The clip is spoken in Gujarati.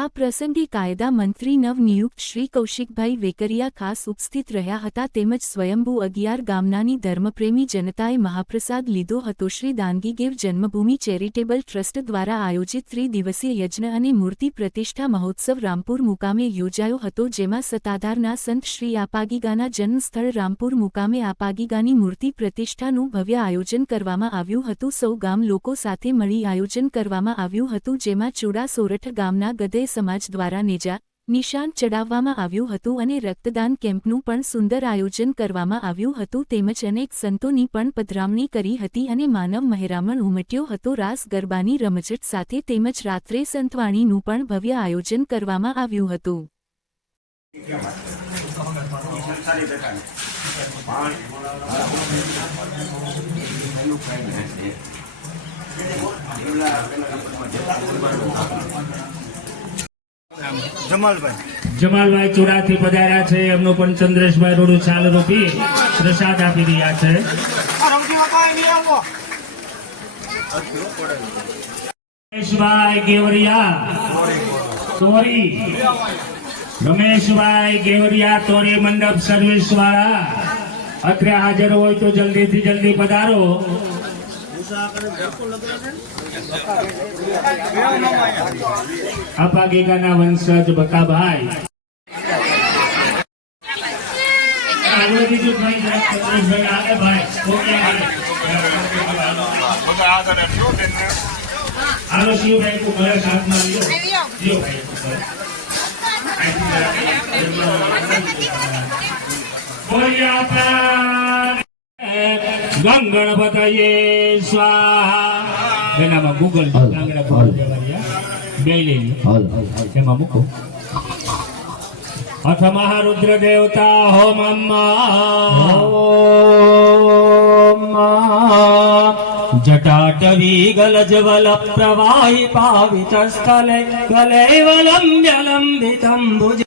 આ પ્રસંગે કાયદા મંત્રી નવનિયુક્ત શ્રી કૌશિકભાઈ વેકરિયા ખાસ ઉપસ્થિત રહ્યા હતા તેમજ સ્વયંભૂ 11 ગામનાની ધર્મપ્રેમી જનતાએ મહાપ્રસાદ લીધો હતો। શ્રી દાનગીગેવ જન્મભૂમિ ચેરિટેબલ ટ્રસ્ટ દ્વારા આયોજિત ત્રિદિવસીય યજ્ઞ અને મૂર્તિ પ્રતિષ્ઠા મહોત્સવ રામપુર મુકામે યોજાયો હતો જેમાં સત્તાધારના સંત શ્રી આપાગીગાના જન્મસ્થળ રામપુર મુકામે આપાગીગાની મૂર્તિ પ્રતિષ્ઠાનું ભવ્ય આયોજન કરવામાં આવ્યું હતું। સૌ ગામ લોકો સાથે મળી આયોજન કરવામાં આવ્યું હતું જેમાં ચૂડા સોરઠ ગામના ગદે સમાજ દ્વારા નેજા નિશાન ચડાવવામાં આવ્યું હતું અને રક્તદાન કેમ્પનું પણ સુંદર આયોજન કરવામાં આવ્યું હતું તેમજ અનેક સંતોની પણ પધરામણી કરી હતી અને માનવ મહેરામણ ઉમટ્યો હતો। રાસ ગરબાની રમઝટ સાથે તેમજ રાત્રે સંતવાણીનું પણ ભવ્ય આયોજન કરવામાં આવ્યું હતું। જમાલભાઈ ચુડાથી પધાર્યા છે, એમનો પણ ચંદ્રેશભાઈ રોડું ચાલ રૂપી પ્રસાદ આપી રહ્યા છે। રમેશભાઈ ગેવરિયા તોરી, રમેશભાઈ ગેવરિયા તોરી મંડપ સર્વિસ વાળા અત્રે હાજર હોય તો જલ્દીથી જલ્દી પધારો। આપાગીગાના વંશજ બકાભાઈ आलो शिवभाई को गले साथ में लियो शिवभाई को गंगणपतये स्वाहा बेनामा गूगल गंगणा बोल देवारिया बेले एमा मुको अथ महारुद्र देवता होम जटाटवी गलज्वल प्रवाहि पावित स्थले गलेवलंब्य लंबितं भुज